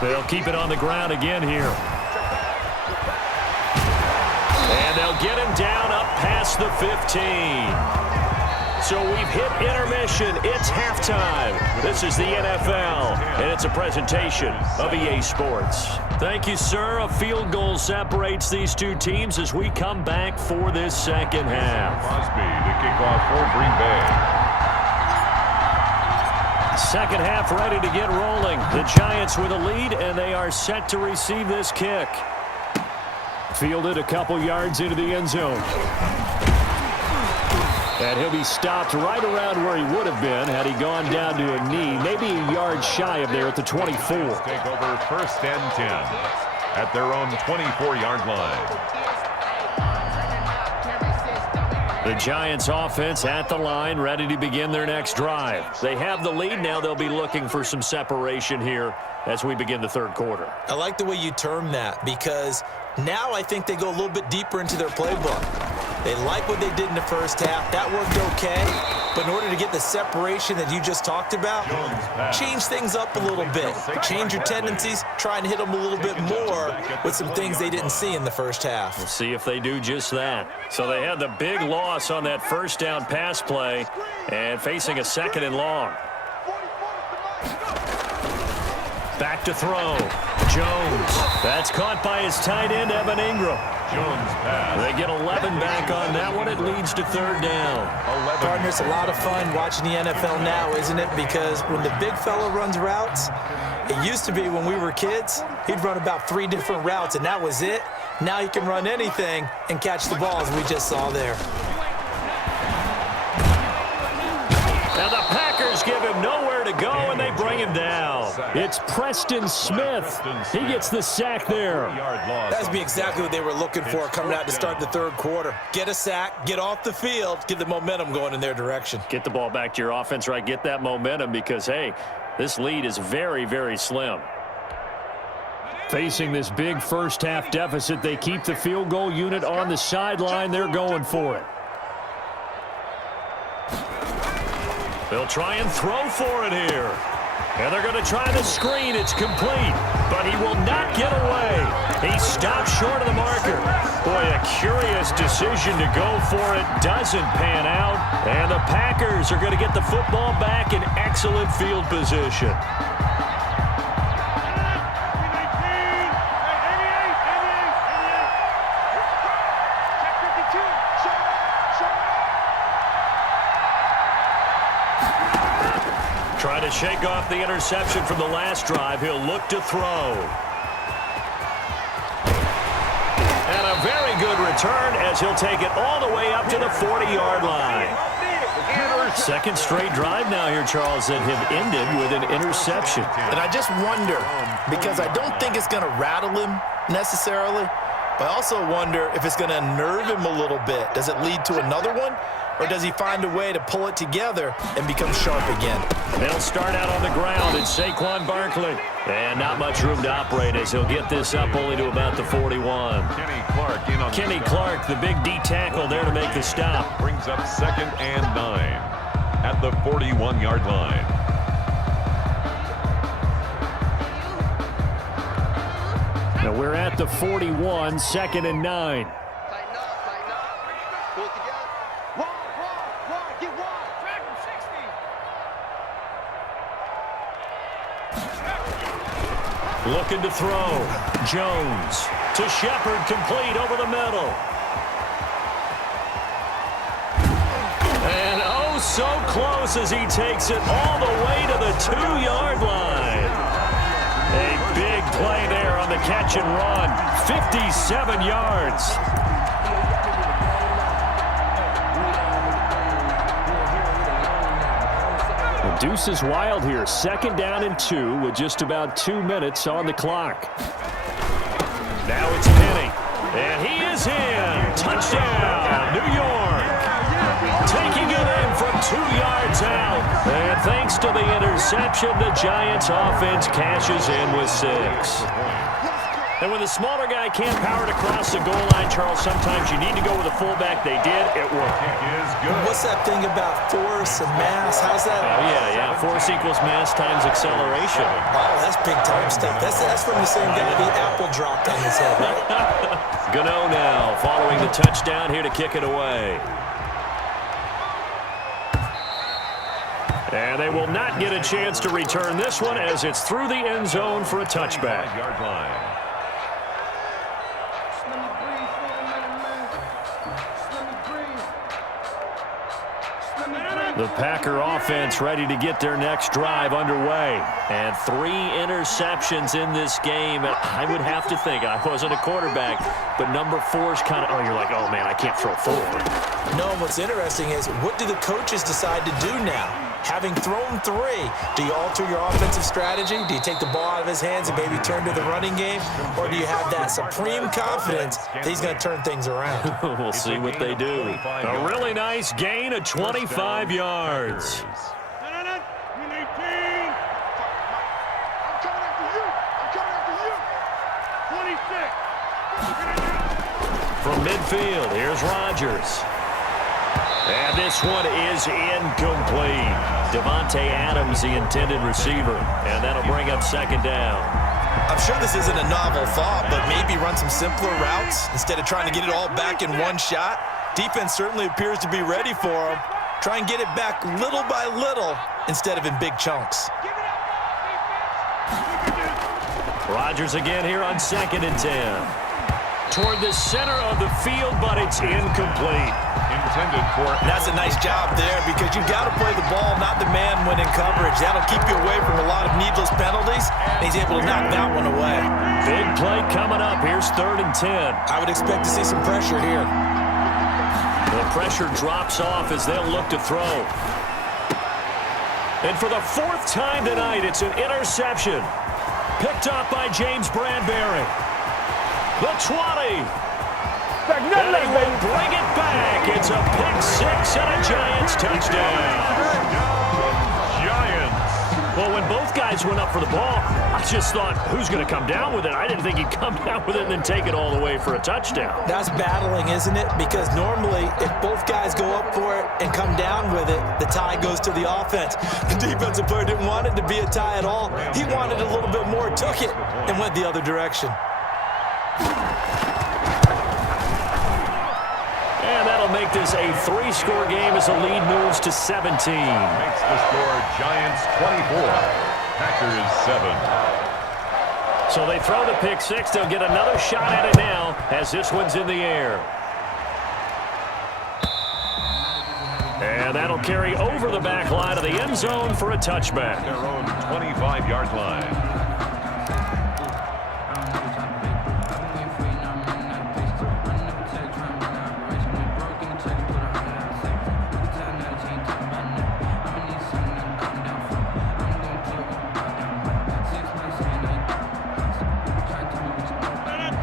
They'll keep it on the ground again here. And they'll get him down up past the 15. So we've hit intermission. It's halftime. This is the NFL, and it's a presentation of EA Sports. Thank you, sir. A field goal separates these two teams as we come back for this second half. Crosby to kick off for Green Bay. Second half ready to get rolling. The Giants with a lead, and they are set to receive this kick. Fielded a couple yards into the end zone. And he'll be stopped right around where he would have been had he gone down to a knee, maybe a yard shy of there at the 24. Take over 1st and 10 at their own 24-yard line. The Giants offense at the line, ready to begin their next drive. They have the lead now. They'll be looking for some separation here as we begin the third quarter. I like the way you term that because now I think they go a little bit deeper into their playbook. They like what they did in the first half. That worked okay. But in order to get the separation that you just talked about, change things up a little bit. Change your tendencies. Try and hit them a little bit more with some things they didn't see in the first half. We'll see if they do just that. So they had the big loss on that first down pass play and facing a 2nd and long. Back to throw. Jones. That's caught by his tight end, Evan Ingram. Jones pass. They get 11 back on that one. It leads to 3rd down. Partner, it's a lot of fun watching the NFL now, isn't it? Because when the big fella runs routes, it used to be when we were kids, he'd run about 3 different routes, and that was it. Now he can run anything and catch the balls we just saw there. Now the Packers give him nowhere to go, and they bring him down. It's Preston Smith. He gets the sack there. That'd be exactly what they were looking for coming out to start the third quarter. Get a sack, get off the field, get the momentum going in their direction. Get the ball back to your offense, right? Get that momentum because, hey, this lead is very, very slim. Facing this big first half deficit, they keep the field goal unit on the sideline. They're going for it. They'll try and throw for it here. And they're going to try the screen. It's complete, but he will not get away. He stops short of the marker. Boy, a curious decision to go for it. Doesn't pan out. And the Packers are going to get the football back in excellent field position. Trying to shake off the interception from the last drive. He'll look to throw. And a very good return as he'll take it all the way up to the 40-yard line. Second straight drive now here, Charles, that have ended with an interception. And I just wonder, because I don't think it's going to rattle him necessarily, but I also wonder if it's going to unnerve him a little bit. Does it lead to another one? Or does he find a way to pull it together and become sharp again? They'll start out on the ground. It's Saquon Barkley. And not much room to operate as he'll get this up only to about the 41. Kenny Clark, the big D tackle there to make the stop. Brings up 2nd and 9 at the 41-yard line. Now we're at the 41, 2nd and 9. Looking to throw. Jones to Shepard, complete over the middle. And oh, so close as he takes it all the way to the 2-yard line. A big play there on the catch and run. 57 yards. Deuce is wild here. 2nd down and 2 with just about 2 minutes on the clock. Now it's Penny. And he is in. Touchdown, New York. Taking it in from 2 yards out. And thanks to the interception, the Giants offense cashes in with 6. And when the smaller guy can't power it across the goal line, Charles, sometimes you need to go with a fullback. They did. It worked. Kick is good. What's that thing about force and mass? How's that? Oh, yeah. Force equals mass times acceleration. Oh, that's big-time stuff. That's from the same guy the apple dropped on his head, right? Gano now following the touchdown here to kick it away. And they will not get a chance to return this one as it's through the end zone for a touchback. Yard line. The Packer offense ready to get their next drive underway. And 3 interceptions in this game. And I would have to think, I wasn't a quarterback, but number 4 is kind of, you're like, oh, man, I can't throw 4. No, what's interesting is what do the coaches decide to do now? Having thrown 3, do you alter your offensive strategy? Do you take the ball out of his hands and maybe turn to the running game? Or do you have that supreme confidence that he's going to turn things around? We'll see what they do. A really nice gain of 25 yards. From midfield, here's Rodgers. And this one is incomplete. Devontae Adams, the intended receiver. And that'll bring up second down. I'm sure this isn't a novel thought, but maybe run some simpler routes instead of trying to get it all back in one shot. Defense certainly appears to be ready for him. Try and get it back little by little instead of in big chunks. Rodgers again here on 2nd and 10. Toward the center of the field, but it's incomplete. Intended for. And that's a nice job there because you've got to play the ball, not the man when in coverage. That'll keep you away from a lot of needless penalties, and he's able to knock that one away. Big play coming up. Here's 3rd and 10. I would expect to see some pressure here. The pressure drops off as they'll look to throw. And for the 4th time tonight, it's an interception. Picked up by James Bradbury. The 20. And he will bring it back. It's a pick-6 and a Giants touchdown. Giants. Well, when both guys went up for the ball, I just thought, who's going to come down with it? I didn't think he'd come down with it and then take it all the way for a touchdown. That's battling, isn't it? Because normally, if both guys go up for it and come down with it, the tie goes to the offense. The defensive player didn't want it to be a tie at all. He wanted a little bit more, took it, and went the other direction. And that'll make this a 3-score game as the lead moves to 17. Makes the score Giants 24, Packers 7. So they throw the pick-6. They'll get another shot at it now as this one's in the air. And that'll carry over the back line of the end zone for a touchback. Their own 25-yard line.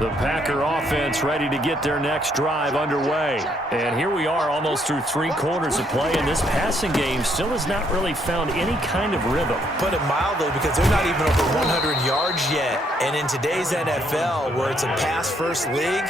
The Packer offense ready to get their next drive underway. And here we are almost through 3 quarters of play, and this passing game still has not really found any kind of rhythm. Put it mildly, because they're not even over 100 yards yet. And in today's NFL, where it's a pass-first league,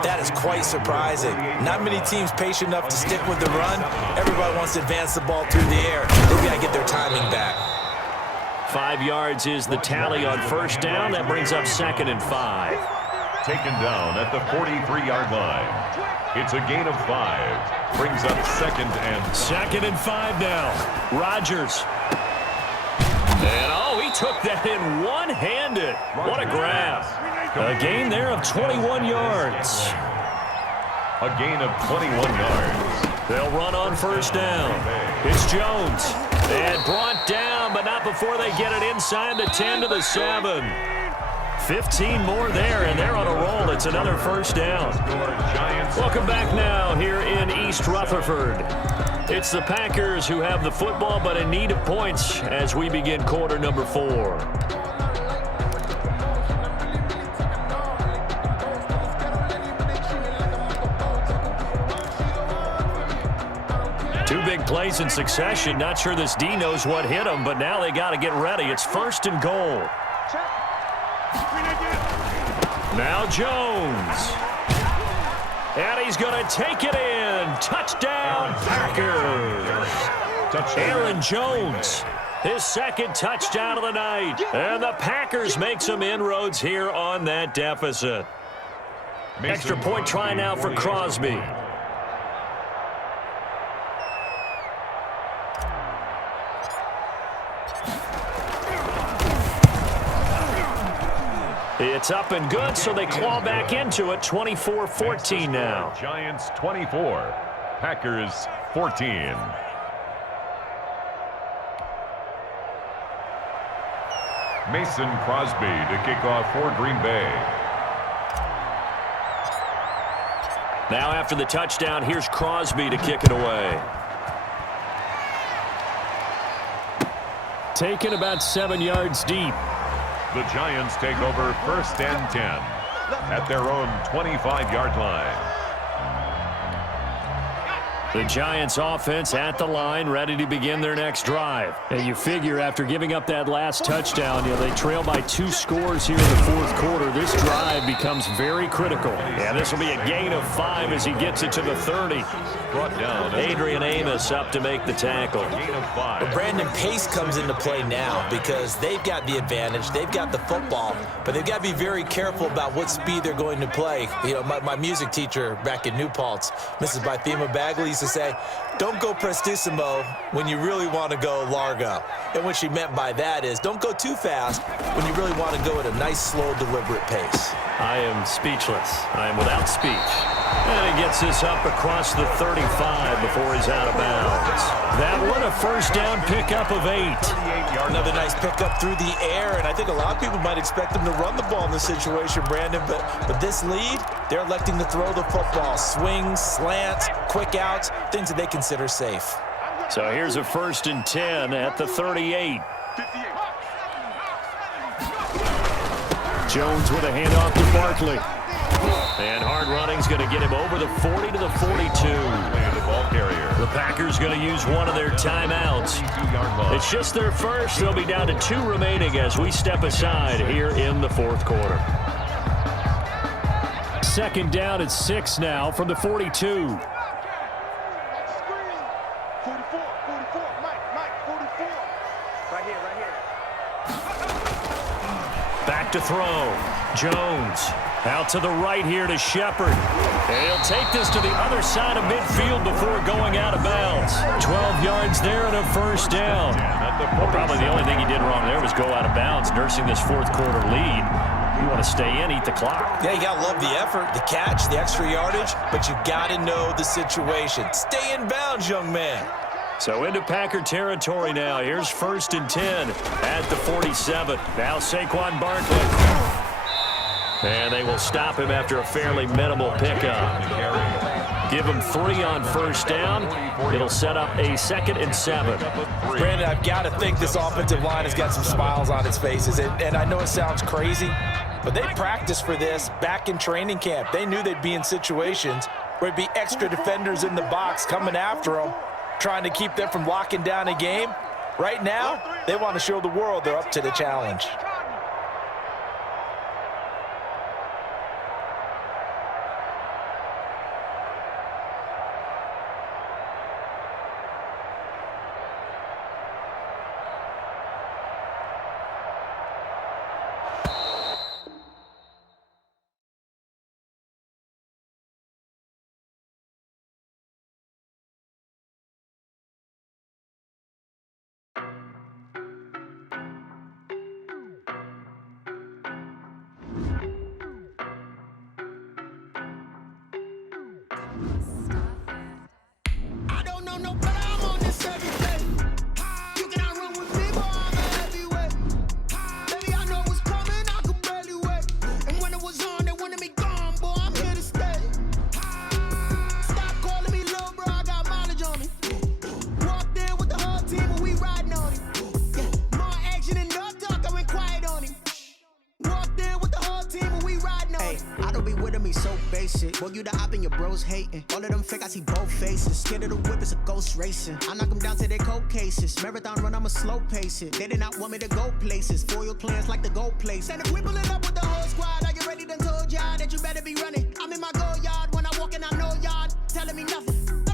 that is quite surprising. Not many teams patient enough to stick with the run. Everybody wants to advance the ball through the air. They've got to get their timing back. 5 yards is the tally on 1st down. That brings up 2nd and 5. Taken down at the 43-yard line. It's a gain of 5. Brings up 2nd and 2nd and 5 now. Rodgers. And he took that in one-handed. What a grab. A gain there of 21 yards. a gain of 21 yards. They'll run on 1st down. It's Jones. And brought down, but not before they get it inside the 10 to the 7. 15 more there, and they're on a roll. It's another 1st down. Welcome back now here in East Rutherford. It's the Packers who have the football, but in need of points as we begin quarter number 4. Two big plays in succession. Not sure this D knows what hit him, but now they got to get ready. It's 1st and goal. Now Jones. And he's going to take it in. Touchdown, Packers. Aaron Jones, his second touchdown of the night. And the Packers make some inroads here on that deficit. Extra point try now for Crosby. It's up and good, so they claw back into it. 24-14 now. Giants 24, Packers 14. Mason Crosby to kick off for Green Bay. Now after the touchdown, here's Crosby to kick it away. Taken about 7 yards deep. The Giants take over 1st and 10 at their own 25-yard line. The Giants offense at the line, ready to begin their next drive. And you figure after giving up that last touchdown, they trail by 2 scores here in the fourth quarter. This drive becomes very critical. And this will be a gain of 5 as he gets it to the 30. Brought down. Adrian Amos up to make the tackle. Gain of 5. But Brandon, pace comes into play now because they've got the advantage. They've got the football, but they've got to be very careful about what speed they're going to play. My music teacher back in New Paltz, Mrs. Bythema Bagley, used to say, don't go prestissimo when you really want to go largo. And what she meant by that is don't go too fast when you really want to go at a nice, slow, deliberate pace. I am speechless. I am without speech. And he gets this up across the 35 before he's out of bounds. That one a first down pickup of 8. Another nice pickup through the air, and I think a lot of people might expect them to run the ball in this situation, Brandon, but this lead, they're electing to throw the football. Swings, slants, quick outs, things that they consider safe. So here's a 1st and 10 at the 38. Jones with a handoff to Barkley. And hard running's going to get him over the 40 to the 42. The ball carrier. The Packers going to use one of their timeouts. It's just their first. They'll be down to 2 remaining as we step aside here in the fourth quarter. 2nd down at 6 now from the 42. 44, Mike, 44. Right here. Back to throw. Jones out to the right here to Shepard. And he'll take this to the other side of midfield before going out of bounds. 12 yards there and a first down. Well, probably the only thing he did wrong there was go out of bounds, nursing this fourth quarter lead. You want to stay in, eat the clock. Yeah, you got to love the effort, the catch, the extra yardage, but you got to know the situation. Stay in bounds, young man. So into Packer territory now. Here's 1st and 10 at the 47. Now Saquon Barkley. And they will stop him after a fairly minimal pickup. Give him 3 on first down. It'll set up a 2nd and 7. Brandon, I've got to think this offensive line has got some smiles on its faces. And I know it sounds crazy, but they practiced for this back in training camp. They knew they'd be in situations where it'd be extra defenders in the box coming after them, trying to keep them from locking down a game. Right now, they want to show the world they're up to the challenge. Boy, you the op and your bros hating. All of them fake, I see both faces. Scared of the whip, it's a ghost racing. I knock them down to their cold cases. Marathon run, I'ma slow pace it. They did not want me to go places. Foil plans like the gold place. And if we pull it up with the whole squad, are you ready? already done told y'all that you better be running. I'm in my go yard when I walk in, I know y'all telling me nothing.